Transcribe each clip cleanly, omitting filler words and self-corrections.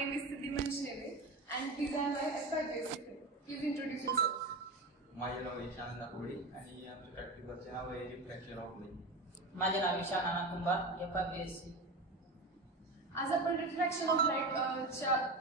name is Siddhi Manchneve and please I am my FIPS. Please introduce yourself. माझे नाव ईशान नागपुडी आणि आमच्या प्रॅक्टिकलचे नाव आहे refraction of light. माझे नाव ईशान नाना कुंभार FIPS. आज आपण रिफ्रॅक्शन ऑफ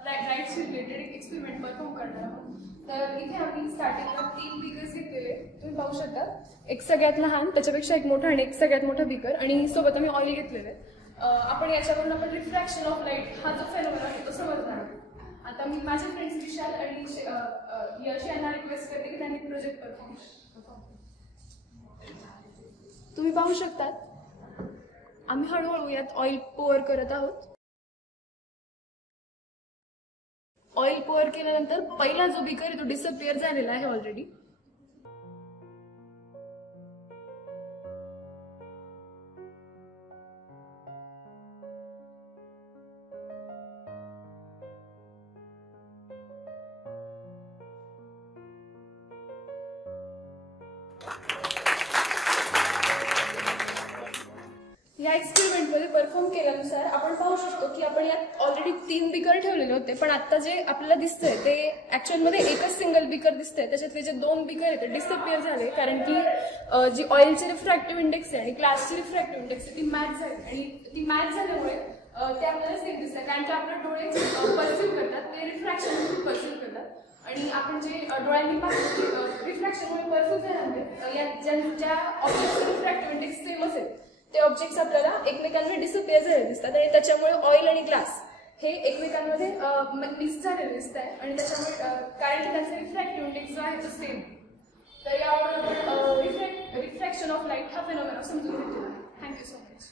लाईटशी रिलेटेड एक एक्सपेरिमेंट परफॉर्म करणार आहोत. तर इथे आम्ही स्टार्टिंगला 3 बीकर्स घेतलेले तुम्ही पाहू शकता. एक सगळ्यात लहान, त्याच्यापेक्षा एक मोठा आणि एक सगळ्यात मोठा बीकर आणि सोबत आम्ही ऑइल घेतलेले. आपण याच्यावरून आपण रिफ्रॅक्शन ऑफ लाईट हा जो फेनोमेनॉन आहे तो समजणार आहोत. आता मी माझे फ्रेंड्स विशाल आणि यश यांना रिक्वेस्ट करते की त्यांनी प्रोजेक्ट परफॉर्म. तुम्ही पाहू शकतात आम्ही हळूहळू यात ऑइल पोअर करत आहोत. ऑइल पोअर केल्यानंतर पहिला जो बीकर आहे तो डिसअपिअर झालेला आहे ऑलरेडी. या एक्सपेरिमेंटमध्ये परफॉर्म केल्यानुसार आपण पाहू शकतो की आपण यात ऑलरेडी 3 बीकर ठेवलेले होते, पण आता जे आपल्याला दिसतंय ते ऍक्च्युअलमध्ये एकच सिंगल बीकर दिसतंय. त्याच्यातले जे 2 बीकर आहेत ते डिसअपिअर झाले कारण की जी ऑइलची रिफ्रॅक्टिव्ह इंडेक्स आहे आणि ग्लासची रिफ्रॅक्टिव्ह इंडेक्स आहे ती मॅच झाली आणि ती मॅच झाल्यामुळे ते आपल्याला सेम दिसतात कारण की आपले डोळे परसिव्ह करतात ते रिफ्रॅक्शन परसिव्ह करतात आणि आपण जे डोळ्यांनी पाहतो रिफ्रॅक्शनमुळे परसिव्ह झाल्यामुळे ज्या ऑब्जेक्टची रिफ्रॅक्टिव्ह इंडेक्स सेम असेल ते ऑब्जेक्ट्स आपल्याला एकमेकांमध्ये डिसअपिअर झालेले दिसतात आणि त्याच्यामुळे ऑइल आणि ग्लास हे एकमेकांमध्ये मिक्स झालेले दिसत आहे आणि त्याच्यामुळे कारण की त्यांचा रिफ्रॅक्टिव्ह इंडेक्स जो आहे तो सेम. तर यावर आपण रिफ्रॅक्शन ऑफ लाईट हा फेनोमेनॉन समजून घेतलेला आहे. Thank you so much.